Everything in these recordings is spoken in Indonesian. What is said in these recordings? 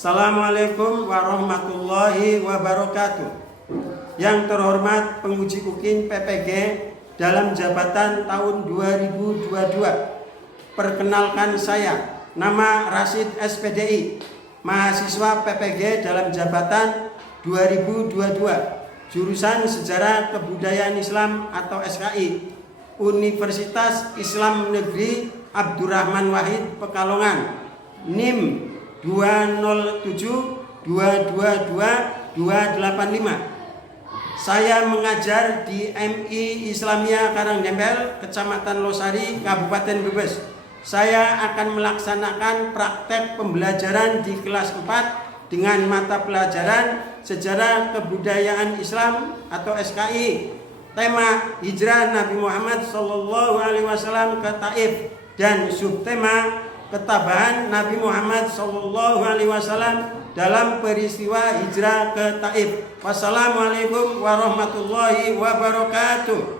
Assalamualaikum warahmatullahi wabarakatuh. Yang terhormat penguji UKIN PPG dalam jabatan tahun 2022. Perkenalkan saya, nama Rasid SPDI, mahasiswa PPG dalam jabatan 2022, jurusan Sejarah Kebudayaan Islam atau SKI, Universitas Islam Negeri Abdurrahman Wahid Pekalongan, NIM 207222285. Saya mengajar di MI Islamia Karangdempel, Kecamatan Losari, Kabupaten Brebes. Saya akan melaksanakan praktek pembelajaran di kelas 4 dengan mata pelajaran Sejarah Kebudayaan Islam atau SKI. Tema Hijrah Nabi Muhammad SAW ke Taif dan subtema Ketabahan Nabi Muhammad SAW dalam peristiwa hijrah ke Taif. Wassalamualaikum warahmatullahi wabarakatuh.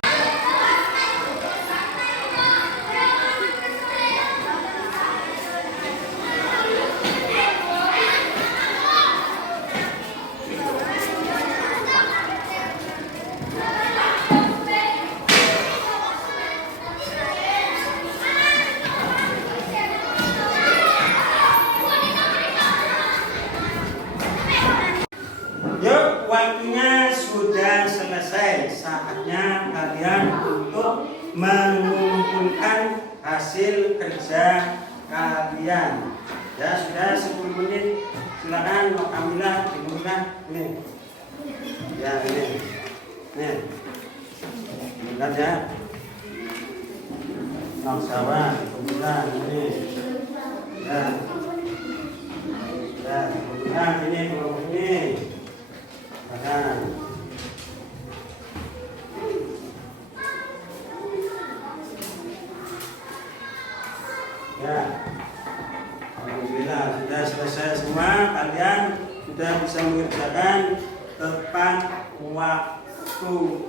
Yuk, waktunya sudah selesai. Saatnya kalian untuk mengumpulkan hasil kerja kalian. Ya, sudah 10 menit. Silakan Alhamdulillah dikumpulkan. Ini. Ya, ini. Nih. Lihat ya. Sawah, kemudian ini. Ya. Ya, kemudian ini, ini. Ya, alhamdulillah sudah selesai semua. Kalian sudah bisa mengerjakan tepat waktu.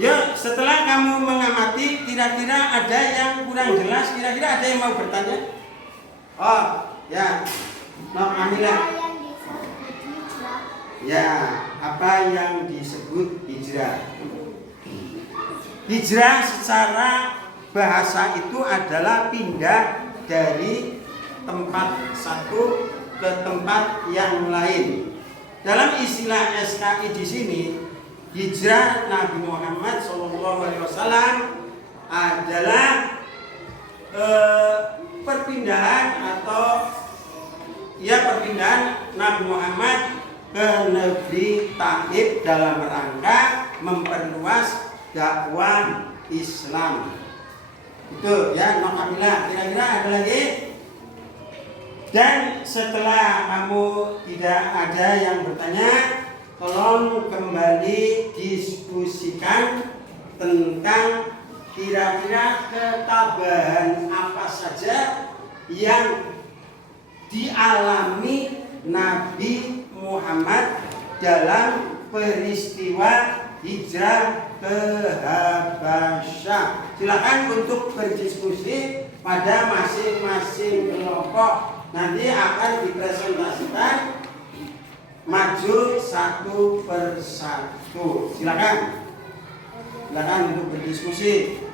Ya, setelah kamu mengamati, kira-kira ada yang kurang jelas, kira-kira ada yang mau bertanya? Oh, ya, no, Amila. Ya, apa yang disebut hijrah? Hijrah secara bahasa itu adalah pindah dari tempat satu ke tempat yang lain. Dalam istilah SKI di sini, hijrah Nabi Muhammad SAW adalah perpindahan perpindahan Nabi Muhammad ke negeri Taif dalam rangka memperluas dakwah Islam. Itu ya, nokabila. Kira-kira ada lagi? Dan setelah kamu tidak ada yang bertanya, tolong kembali diskusikan tentang kira-kira ketabahan apa saja yang dialami Nabi Muhammad dalam peristiwa hijrah ke Habasyah. Silakan untuk berdiskusi pada masing-masing kelompok. Nanti akan dipresentasikan maju satu persatu. Silakan untuk berdiskusi.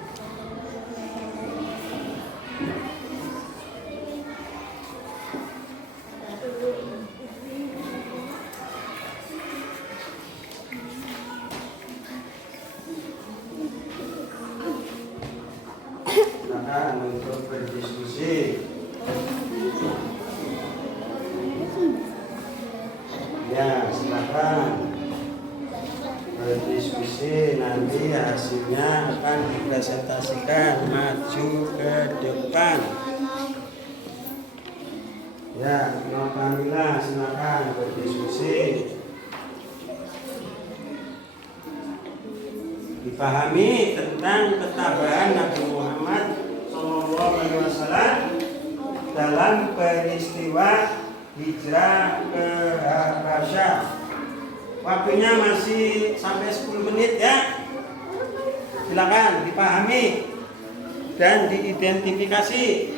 Silakan untuk berdiskusi. Ya, silakan berdiskusi, nanti hasilnya akan dipresentasikan maju ke depan. Ya, Kamila, silakan berdiskusi. Dipahami tentang ketabahan Nabi Muhammad SAW dalam peristiwa hijrah ke Habasyah. Waktunya masih sampai 10 menit ya. Silakan dipahami dan diidentifikasi.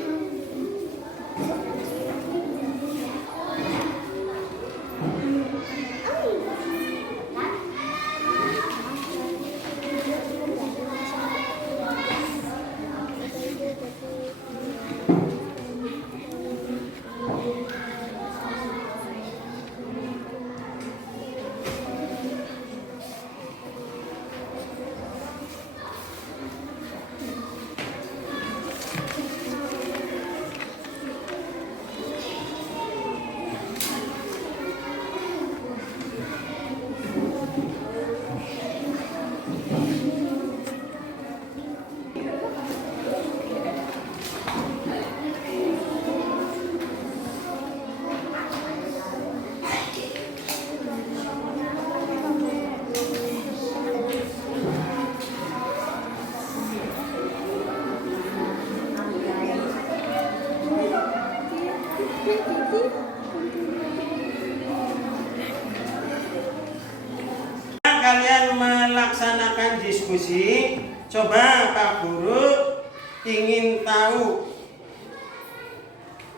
Kalian melaksanakan diskusi, coba Pak Guru ingin tahu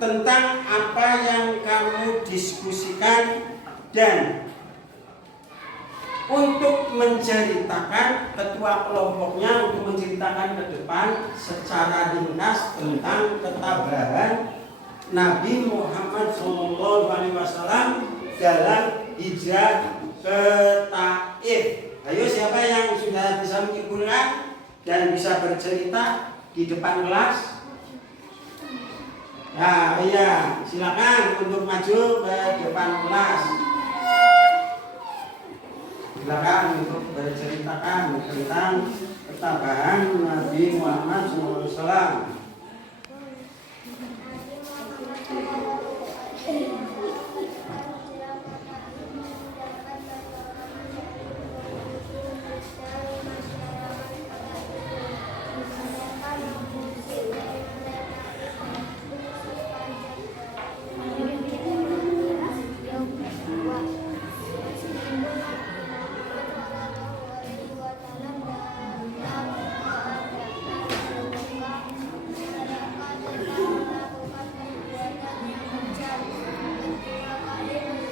tentang apa yang kamu diskusikan dan untuk menceritakan, ketua kelompoknya untuk menceritakan ke depan secara ringkas tentang ketabahan Nabi Muhammad SAW dalam hijrah ke Taif. Ayo, siapa yang sudah bisa menyimpulkan dan bisa bercerita di depan kelas? Ya, iya, silakan untuk maju ke depan kelas. Silakan untuk berceritakan tentang ketabahan Nabi Muhammad SAW.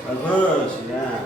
Bagus ya.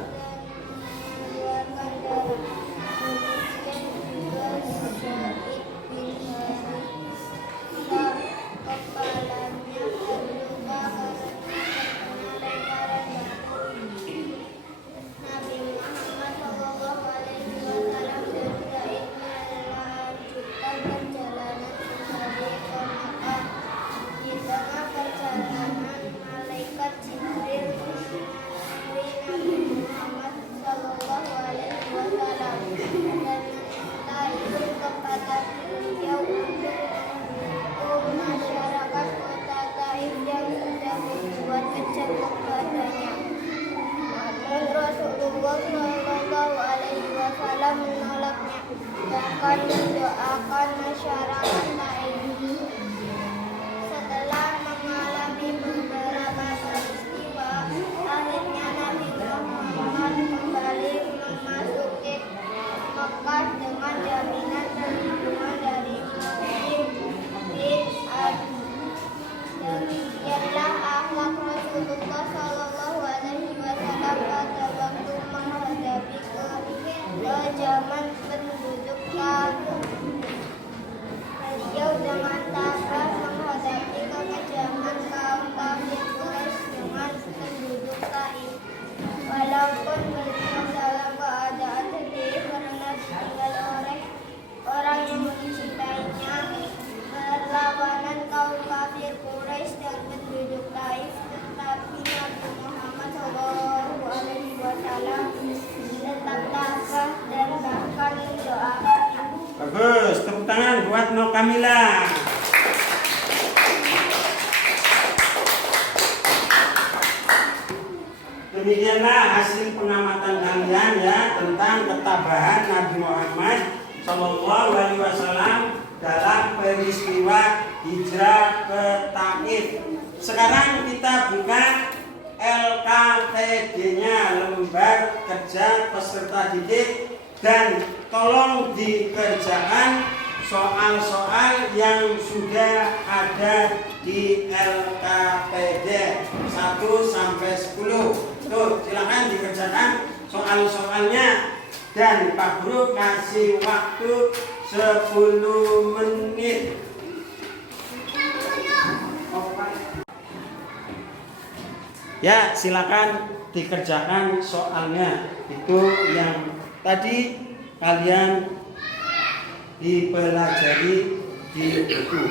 Setelah mengalami beberapa peristiwa, akhirnya Nabi Muhammad kembali memasuki Mekah dengan jaminan perlindungan dari Mujib bin Adi. Demikianlah akhlak Rasulullah Shallallahu Alaihi Wasallam pada waktu menghadapi kekejaman penduduk kafir. Beliau dengan tabah menghadapi kekejaman kaum kafir Quraisy dengan penduduk Taif. Walaupun beliau dalam keadaan sedih karena ditinggal oleh orang yang mencintainya, berlawanan kaum kafir Quraisy dan penduduk Taif, tetapi Nabi Muhammad SAW tetap tabah dan bahkan mendoakan. Bagus, tepuk tangan buat Nok Kamila. Demikianlah hasil pengamatan kalian ya tentang ketabahan Nabi Muhammad Shallallahu Alaihi Wasallam dalam peristiwa hijrah ke Taif. Sekarang kita buka LKTD-nya, lembar kerja peserta didik, dan tolong dikerjakan soal-soal yang sudah ada di LKPD 1 sampai 10. Tuh, silakan dikerjakan soal-soalnya dan Pak Guru kasih waktu 10 menit. Ya, silakan dikerjakan soalnya. Itu yang tadi kalian dipelajari di buku.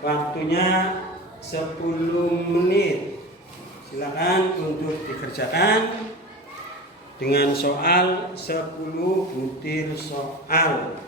Waktunya 10 menit. Silakan untuk dikerjakan dengan soal 10 butir soal.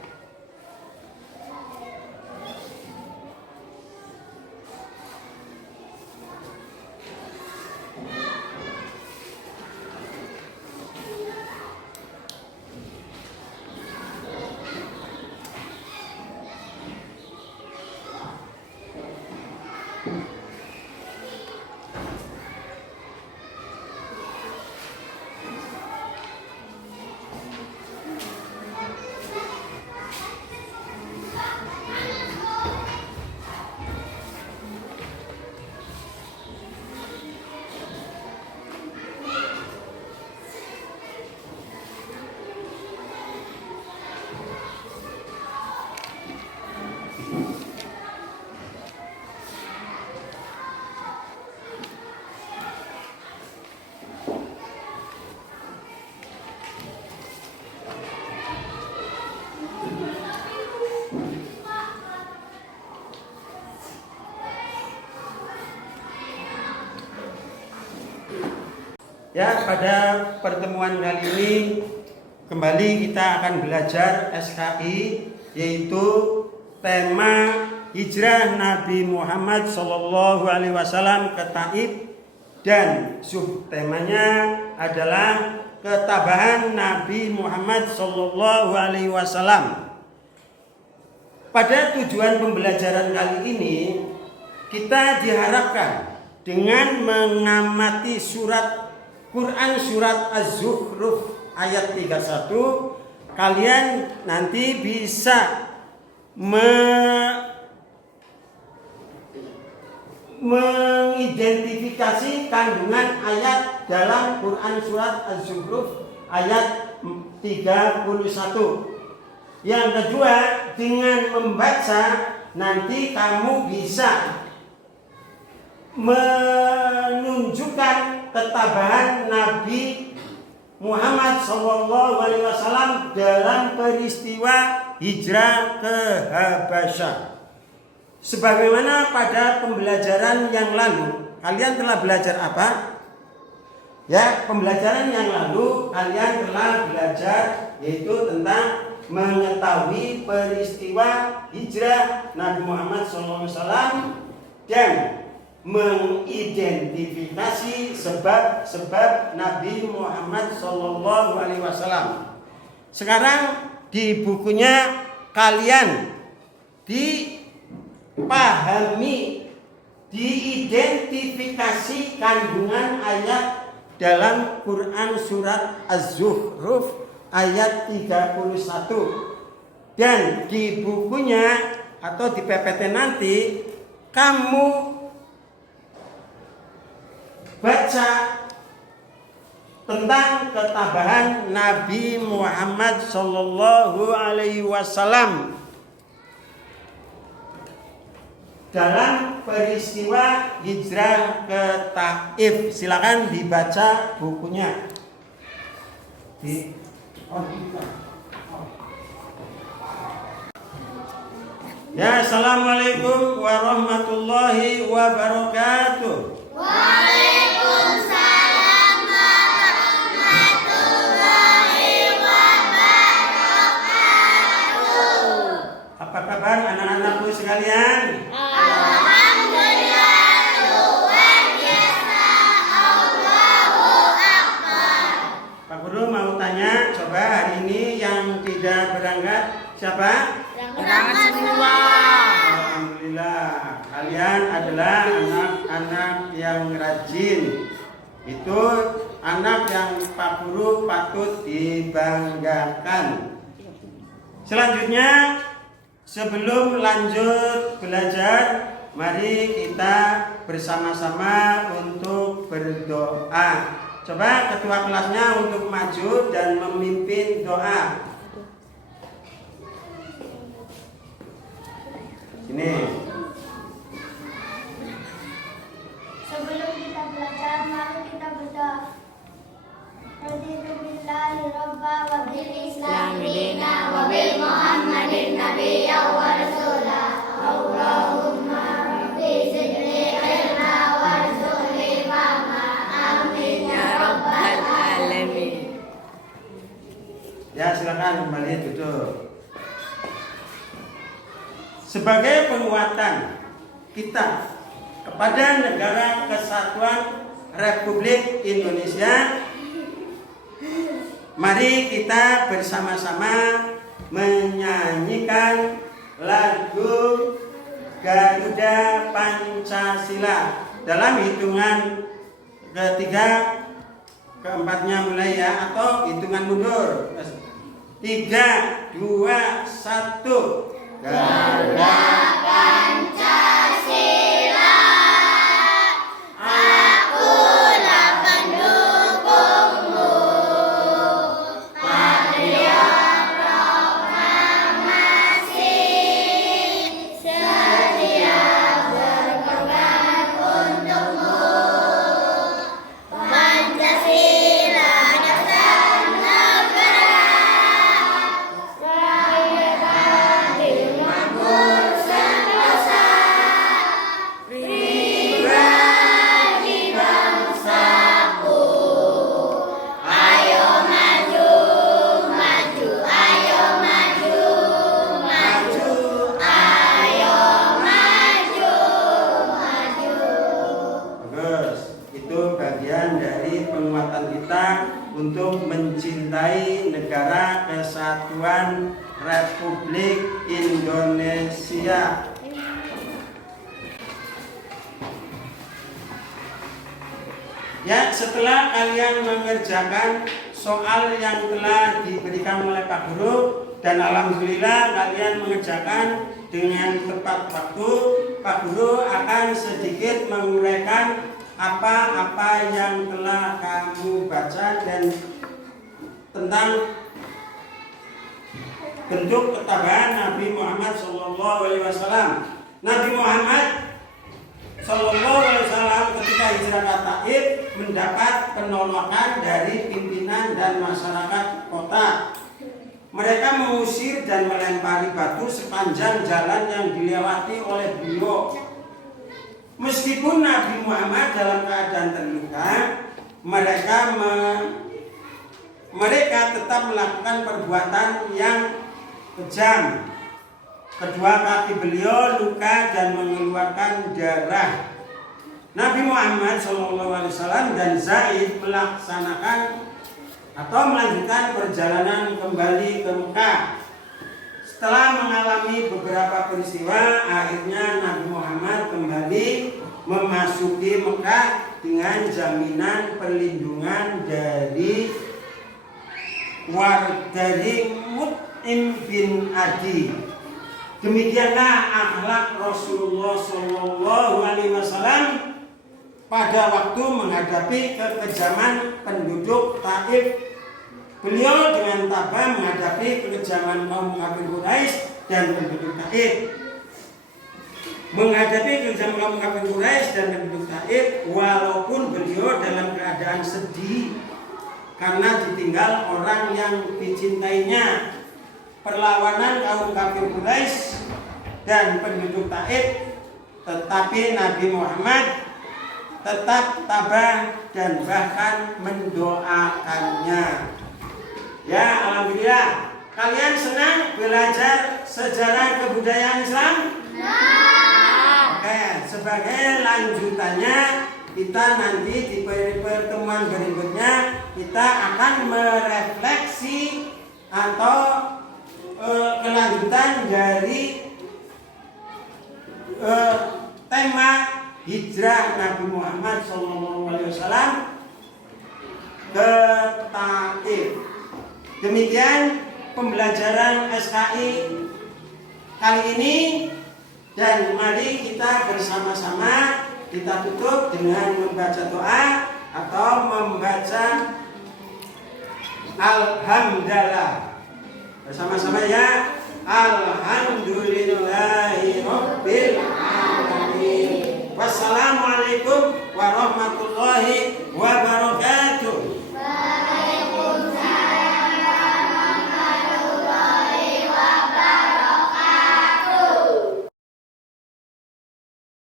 Ya, pada pertemuan kali ini kembali kita akan belajar SKI, yaitu tema hijrah Nabi Muhammad SAW ke Taif, dan subtemanya adalah ketabahan Nabi Muhammad SAW. Pada tujuan pembelajaran kali ini kita diharapkan dengan mengamati Quran surat Az-Zukhruf ayat 31, kalian nanti bisa mengidentifikasi kandungan ayat dalam Quran surat Az-Zukhruf ayat 31. Yang kedua, dengan membaca nanti kamu bisa menunjukkan ketabahan Nabi Muhammad SAW dalam peristiwa hijrah ke Habasyah. Sebagaimana pada pembelajaran yang lalu, kalian telah belajar apa? Ya, pembelajaran yang lalu kalian telah belajar yaitu tentang mengetahui peristiwa hijrah Nabi Muhammad SAW dan mengidentifikasi sebab-sebab Nabi Muhammad SAW. Sekarang di bukunya kalian dipahami, diidentifikasi kandungan ayat dalam Quran surat Az-Zukhruf ayat 31. Dan di bukunya atau di PPT nanti kamu baca tentang ketabahan Nabi Muhammad Sallallahu Alaihi Wasallam dalam peristiwa hijrah ke Taif. Silakan dibaca bukunya. Ya, assalamualaikum warahmatullahi wabarakatuh. Waalaikumsalam warahmatullahi wabarakatuh. Apa kabar anak-anakku sekalian? Alhamdulillah, luar biasa. Allahu Akbar. Pak Guru mau tanya, coba hari ini yang tidak berangkat siapa? Berangkat semua. Alhamdulillah, kalian adalah anak-anak yang rajin. Itu anak yang Pak Guru patut dibanggakan. Selanjutnya, sebelum lanjut belajar, mari kita bersama-sama untuk berdoa. Coba ketua kelasnya untuk maju dan memimpin doa. Sini. Sebelum kita belajar, mari kita berdoa. Raditu billahi robba wa bil islami dina wa bil muhammadin nabiyya wa rasula. Allahumma rabbi zidni ilma warzuqni fahma. Amin ya rabbal alamin. Ya, silakan kembali duduk. Sebagai penguatan kita kepada Negara Kesatuan Republik Indonesia, mari kita bersama-sama menyanyikan lagu Garuda Pancasila dalam hitungan ketiga, keempatnya mulai ya, atau hitungan mundur. 3, 2, 1. Garuda Pancasila, akulah pendukungmu. Patriot proklamasi, sedia berkorban untukmu. Pancasila dasar negara, rakyat adil makmur sentosa, pribadi bangsaku. Ayo maju, maju, ayo maju, maju, ayo maju, maju. Bagus. Itu bagian dari penguatan kita untuk mencintai Negara Kesatuan Republik Indonesia. Ya, setelah kalian mengerjakan soal yang telah diberikan oleh Pak Guru, dan alhamdulillah kalian mengerjakan dengan tepat waktu, Pak Guru akan sedikit menguraikan apa-apa yang telah kamu baca dan tentang bentuk ketabahan Nabi Muhammad SAW. Nabi Muhammad SAW ketika hijrah ke Taif mendapat penolakan dari pimpinan dan masyarakat kota. Mereka mengusir dan melempari batu sepanjang jalan yang dilewati oleh beliau. Meskipun Nabi Muhammad dalam keadaan terluka, mereka tetap melakukan perbuatan yang kejam. Kedua kaki beliau luka dan mengeluarkan darah. Nabi Muhammad SAW dan Zaid melaksanakan atau melanjutkan perjalanan kembali ke Mekah. Setelah mengalami beberapa peristiwa, akhirnya Nabi Muhammad kembali memasuki Mekah dengan jaminan perlindungan dari Mut'im bin Adi. Demikianlah akhlak Rasulullah SAW pada waktu menghadapi kekejaman penduduk Taif. Beliau dengan tabah menghadapi kekejaman kaum kafir Quraisy dan penduduk Taif. Menghadapi kekejaman kaum kafir Quraisy dan penduduk Taif, walaupun beliau dalam keadaan sedih karena ditinggal orang yang dicintainya. Perlawanan kaum kafir Quraisy dan penduduk Taif, tetapi Nabi Muhammad tetap tabah dan bahkan mendoakannya. Ya, alhamdulillah. Kalian senang belajar sejarah kebudayaan Islam? Oke, sebagai lanjutannya kita nanti di pertemuan berikutnya kita akan merefleksi atau kelanjutan dari tema hijrah Nabi Muhammad SAW ke Taif. Demikian pembelajaran SKI kali ini, dan mari kita bersama-sama kita tutup dengan membaca doa atau membaca Alhamdulillah bersama-sama ya. Alhamdulillahirabbil